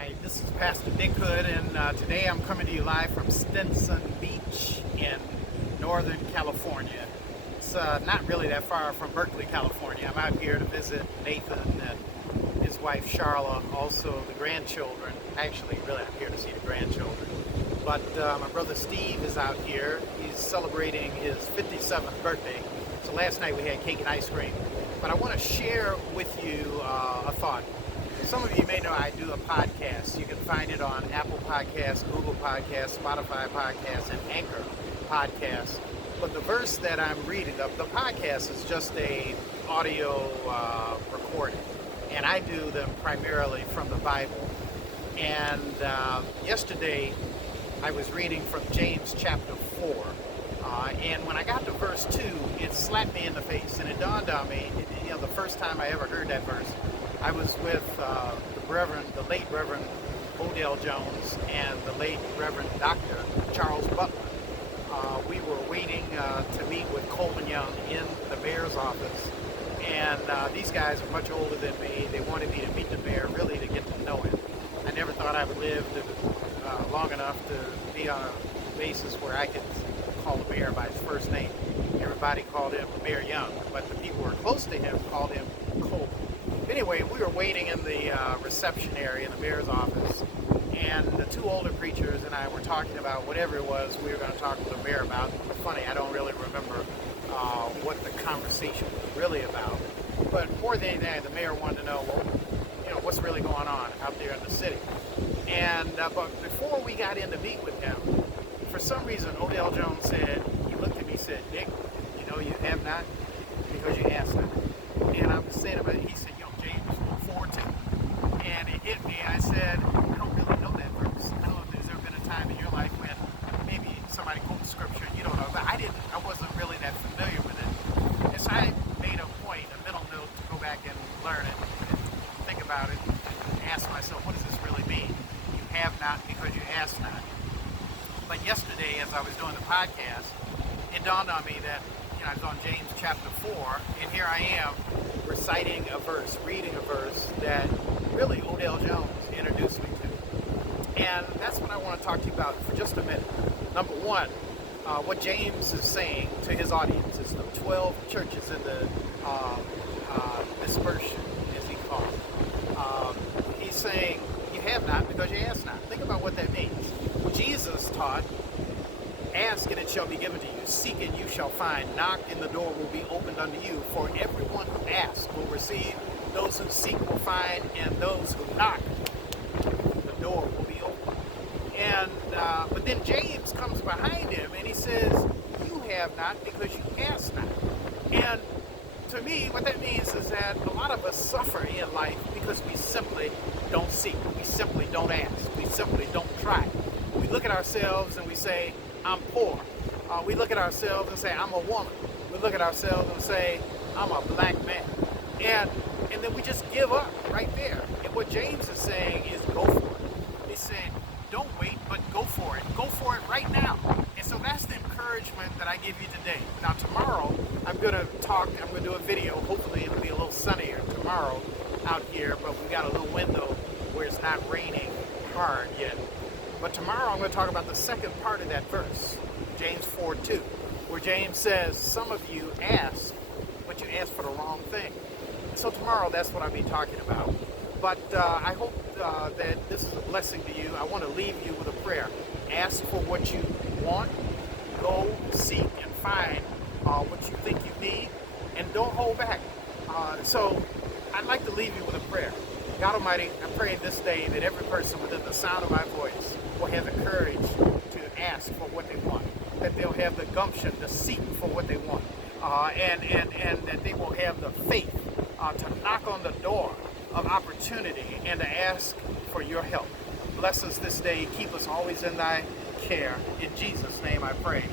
Hi, this is Pastor Nick Hood, and today I'm coming to you live from Stinson Beach in Northern California. It's not really that far from Berkeley, California. I'm out here to visit Nathan and his wife Charla, also the grandchildren. Actually, really, I'm here to see the grandchildren. But my brother Steve is out here. He's celebrating his 57th birthday. So last night we had cake and ice cream. But I want to share with you a thought. Some of you may know I do a podcast. You can find it on Apple Podcasts, Google Podcasts, Spotify Podcasts, and Anchor Podcasts. But the verse that I'm reading, the podcast is just a audio recording. And I do them primarily from the Bible. And yesterday I was reading from James chapter 4. And when I got to verse 2, it slapped me in the face. And it dawned on me, the first time I ever heard that verse, I was with the late Reverend Odell Jones and the late Reverend Dr. Charles Butler. We were waiting to meet with Coleman Young in the mayor's office, and these guys are much older than me. They wanted me to meet the mayor, really to get to know him. I never thought I would live long enough to be on a basis where I could call the mayor by his first name. Everybody called him Mayor Young, but the people who were close to him called him Coleman. Anyway, we were waiting in the reception area in the mayor's office, and the two older preachers and I were talking about whatever it was we were going to talk to the mayor about. It's funny, I don't really remember what the conversation was really about, but more than that, the mayor wanted to know, what's really going on out there in the city. And but before we got in to meet with him, for some reason, Odell Jones said, he looked at me and said, "Nick, you have not because you asked not." And I was saying about it, he said, James 4:2. And it hit me. I said, I don't really know that verse. I don't know if there's ever been a time in your life when maybe somebody quotes scripture and you don't know, but I wasn't really that familiar with it. And so I made a point, a mental note, to go back and learn it and think about it and ask myself, what does this really mean? You have not because you ask not. But yesterday, as I was doing the podcast, it dawned on me that I was on James chapter 4, and here I am reciting a verse, reading a verse that really Odell Jones introduced me to. And that's what I want to talk to you about for just a minute. Number one, what James is saying to his audience is the 12 churches in the dispersion, as he calls it. He's saying, you have not because you ask not. Think about what that means. Jesus taught, ask and it shall be given to you. Seek and you shall find. Knock and the door will be opened unto you. For everyone who asks will receive. Those who seek will find. And those who knock, the door will be opened. And but then James comes behind him and he says, you have not because you ask not. And to me, what that means is that a lot of us suffer in life because we simply don't seek. We simply don't ask. We simply don't try. We look at ourselves and we say, I'm poor. We look at ourselves and say, I'm a woman. We look at ourselves and say, I'm a black man. And then we just give up right there. And what James is saying is go for it. He's saying, don't wait, but go for it. Go for it right now. And so that's the encouragement that I give you today. Now tomorrow, I'm going to do a video. Hopefully it'll be a little sunnier tomorrow out here, but we've got a little window where it's not raining hard yet. But tomorrow I'm going to talk about the second part of that verse, James 4:2, where James says, some of you ask, but you ask for the wrong thing. And so tomorrow that's what I'll be talking about. But I hope that this is a blessing to you. I want to leave you with a prayer. Ask for what you want. Go seek and find what you think you need. And don't hold back. So I'd like to leave you with a prayer. God Almighty, I pray this day that every person within the sound of my voice will have the courage to ask for what they want, that they'll have the gumption to seek for what they want, and that they will have the faith to knock on the door of opportunity and to ask for your help. Bless us this day. Keep us always in thy care. In Jesus' name I pray.